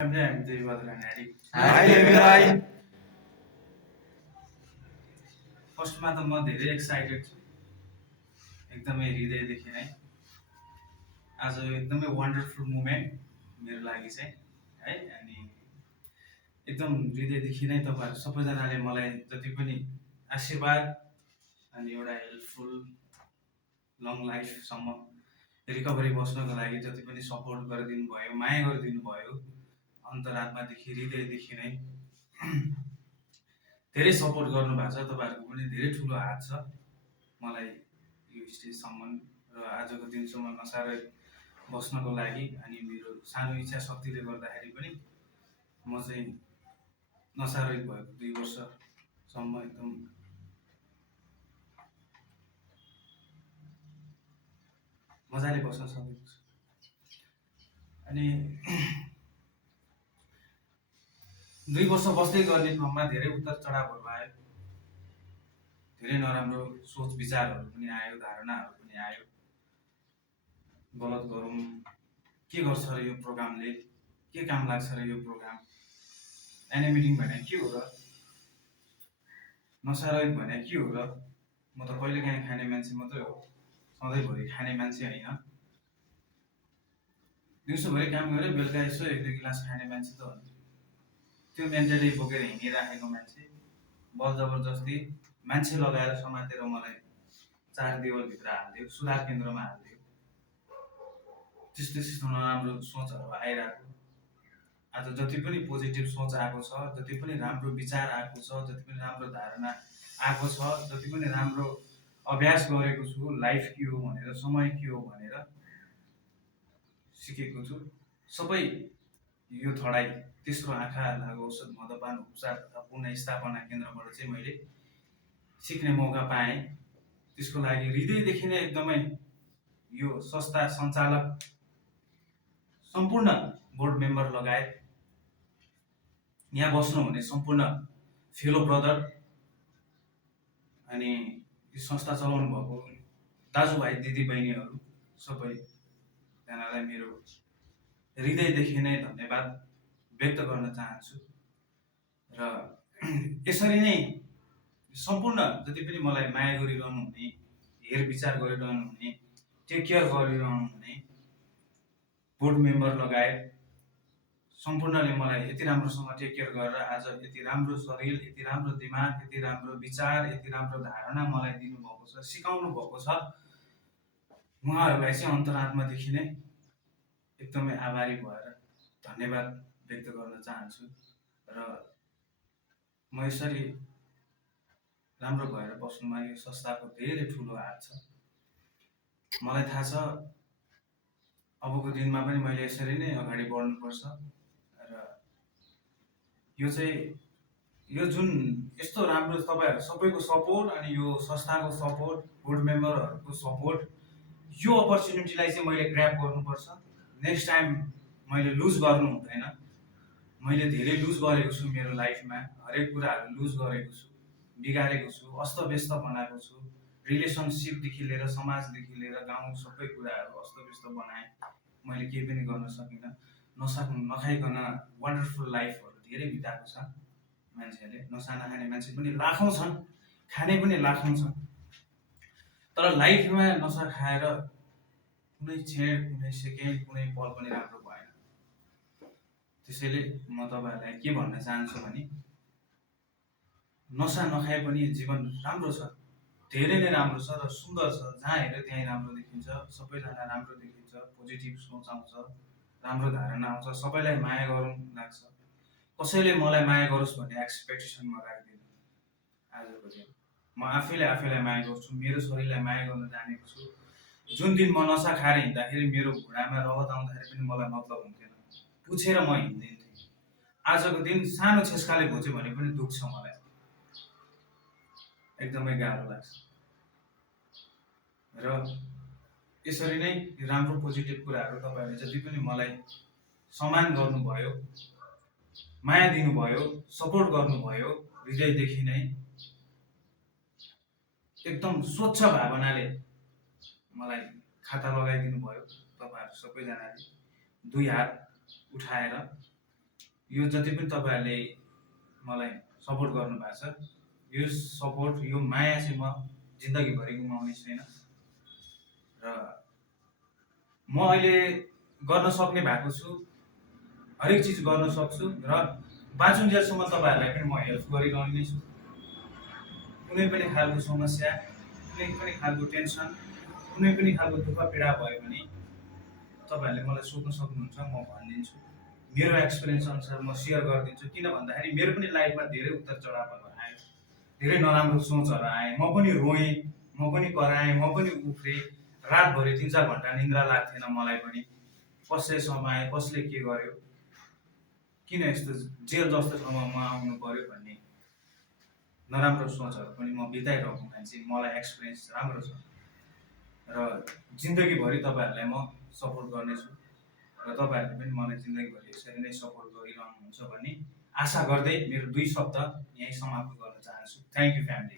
I'm Devi Vadranadi. Hi Devi. फर्स्टमा त म धेरै एक्साइटेड छु एकदमै हृदयदेखि नै आज एकदमै वन्डरफुल मोमेन्ट मेरो लागि चाहिँ है अनि एकदम हृदयदेखि नै तपाईहरु सबैजनाले मलाई जति पनि आशीर्वाद अनि एउटा हेल्पफुल लङ लाइफसम्म रिकभरी बस्नको लागि जति पनि सपोर्ट गरिदिनु भयो माया गरिदिनु भयो अन्तरात्मादेखि हृदयदेखि नै धेरै सपोर्ट गर्नुभएको छ तपाईहरुको पनि धेरै ठुलो हात छ मलाई यो स्टेजसम्म र आजको दिनसम्म नसारै बस्नको लागि अनि मेरो सानो इच्छा शक्तिले गर्दाखेरि पनि म चाहिँ नसारै भएको 2 वर्षसम्म एकदम मजाले बस्न सकेको छु अनि 2 वर्ष बस्दै गर्ने ठाउँमा धेरै उतार चढावहरू आयो धेरै नराम्रो सोच विचारहरू पनि आयो धारणाहरू पनि आयो गलत गरौँ के गर्छ र यो प्रोग्रामले के काम लाग्छ र यो प्रोग्राम एनिमेटिङ भने के हो र नसारहित भने के हो र म त कहिलेकाहीँ खाने मान्छे मात्रै हो सधैँभरि खाने मान्छे होइन दिउँसोभरि काम गरेर बेलुका यसो 1-2 गिलास खाने मान्छे त हो त्यो मेन्टली बोकेर हिँडिराखेको मान्छे बल जबरजस्ती मान्छे लगाएर समातेर मलाई 4 दिवारभित्र हाल्दियो सुधार केन्द्रमा हाल्दियो त्यस्तो नराम्रो सोचहरू आइरहेको आज जति पनि पोजिटिभ सोच आएको छ जति पनि राम्रो विचार आएको छ जति पनि राम्रो धारणा आएको छ जति पनि राम्रो अभ्यास गरेको छु लाइफ के हो भनेर समय के हो भनेर सिकेको छु सबै यो थडाई तेस्रो आँखा लागु औषध मदपान उपचार तथा पुनर्स्थापना केन्द्रबाट चाहिँ मैले सिक्ने मौका पाएँ त्यसको लागि हृदयदेखि नै एकदमै यो संस्था सञ्चालक सम्पूर्ण बोर्ड मेम्बर लगायत यहाँ बस्नुहुने सम्पूर्ण फेलो ब्रदर अनि यो संस्था चलाउनु भएको दाजुभाइ दिदीबहिनीहरू सबैजनालाई मेरो हृदयदेखि नै धन्यवाद व्यक्त गर्न चाहन्छु र यसरी नै सम्पूर्ण जति पनि मलाई माया गरिरहनु हुने हेरविचार गरिरहनु हुने टेक केयर गरिरहनु हुने बोर्ड मेम्बर लगायत सम्पूर्णले मलाई यति राम्रोसँग टेक केयर गरेर आज यति राम्रो शरीर यति राम्रो दिमाग यति राम्रो विचार यति राम्रो धारणा मलाई दिनुभएको छ सिकाउनु भएको छ उहाँहरूलाई चाहिँ अन्तरात्मादेखि नै एकदमै आभारी भएर धन्यवाद व्यक्त गर्न चाहन्छु र म यसरी राम्रो भएर बस्नुमा यो संस्थाको धेरै ठुलो हात छ मलाई थाहा छ अबको दिनमा पनि मैले यसरी नै अगाडि बढ्नुपर्छ र यो चाहिँ यो जुन यस्तो राम्रो तपाईहरु सबैको सपोर्ट अनि यो संस्थाको सपोर्ट बोर्ड मेम्बरहरुको सपोर्ट यो अपर्च्युनिटीलाई चाहिँ मैले ग्र्याब गर्नुपर्छ नेक्स्ट टाइम मैले लुज गर्नु हुँदैन मैले धेरै लुज गरेको छु मेरो लाइफमा हरेक कुराहरु लुज गरेको छु बिगारेको छु अस्तव्यस्त बनाएको छु रिलेसनशिपदेखि लिएर समाजदेखि लिएर गाउँ सबै कुराहरु अस्तव्यस्त बनाए मैले केही पनि गर्न सकिनँ नखाइकन वन्डरफुल लाइफहरु धेरै बिताएको छ मान्छेले नसा नखाने मान्छे पनि लाखौं छन् खाने पनि लाखौं छन् तर लाइफमा नसा खाएर कुनै क्षण कुनै सेकेन्ड कुनै पल पनि राम्रो भएन त्यसैले म तपाईहरुलाई के भन्न चाहन्छु भने नसा नखाए पनि जीवन राम्रो छ धेरै नै राम्रो छ र सुन्दर छ जहाँ हेरे त्यही राम्रो देखिन्छ सबैजना राम्रो देखिन्छ पोजिटिभ सोच आउँछ राम्रो धारणा आउँछ सबैलाई माया गरौँ लाग्छ कसैले मलाई माया गरोस् भन्ने एक्सपेक्टेसन म राख्दिन आजको दिन म आफैलाई माया गर्छु मेरो शरीरलाई माया गर्न जानेको छु जुन दिन म नसा खाएर हिँड्दाखेरि मेरो घुँडामा रगत आउँदाखेरि पनि मलाई मतलब हुन्थेन पुछेर म हिँड्दिन्थे आजको दिन सानो छेस्काले घोच्यो भने पनि दुख्छ मलाई एकदमै गाह्रो लाग्छ र यसरी नै राम्रो पोजिटिभ कुराहरु तपाईहरुले जति पनि मलाई सम्मान गर्नुभयो माया दिनुभयो सपोर्ट गर्नुभयो हृदयदेखि नै एकदम स्वच्छ भावनाले मलाई खाता लगाइदिनु भयो तपाईहरु सबैजनाले 2 हात उठाएर यो जति पनि तपाईँहरूले मलाई सपोर्ट गर्नुभएको छ, यो सपोर्ट, यो माया चाहिँ म जिन्दगीभरि गुमाउने छैन। र म अहिले गर्न सक्ने भएको छु, हरेक चिज गर्न सक्छु र बाँचुन्जेलसम्म तपाईँहरूलाई पनि म हेल्प गरिरहने नै छु। कुनै पनि खालको समस्या, कुनै पनि खालको टेन्सन, कुनै पनि खालको दुःख पीडा भयो भने तपाईँहरूले मलाई सोध्न सक्नुहुन्छ, म भनिदिन्छु। मेरो एक्सपिरियन्स अनुसार म सेयर गरिदिन्छु। किन भन्दाखेरि मेरो पनि लाइफमा धेरै उतार चढावहरू आयो, धेरै नराम्रो सोचहरू आए, म पनि रोएँ, म पनि कराएँ, म पनि उफ्रेँ। रातभरि 3-4 घन्टा निद्रा लाग्थेन मलाई पनि। कसले समाए, कसले के गर्यो, किन यस्तो जेल जस्तो ठाउँमा म आउनु पर्यो भन्ने नराम्रो सोचहरू पनि म बिताइरहेको मान्छे, मलाई एक्सपिरियन्स राम्रो छ। र जिन्दगीभरि तपाईँहरूलाई म सपोर्ट गर्नेछु र तपाईँहरूले पनि मलाई जिन्दगीभरि यसरी नै सपोर्ट गरिरहनुहुन्छ भन्ने आशा गर्दै मेरो 2 शब्द यहीँ समाप्त गर्न चाहन्छु। Thank you family.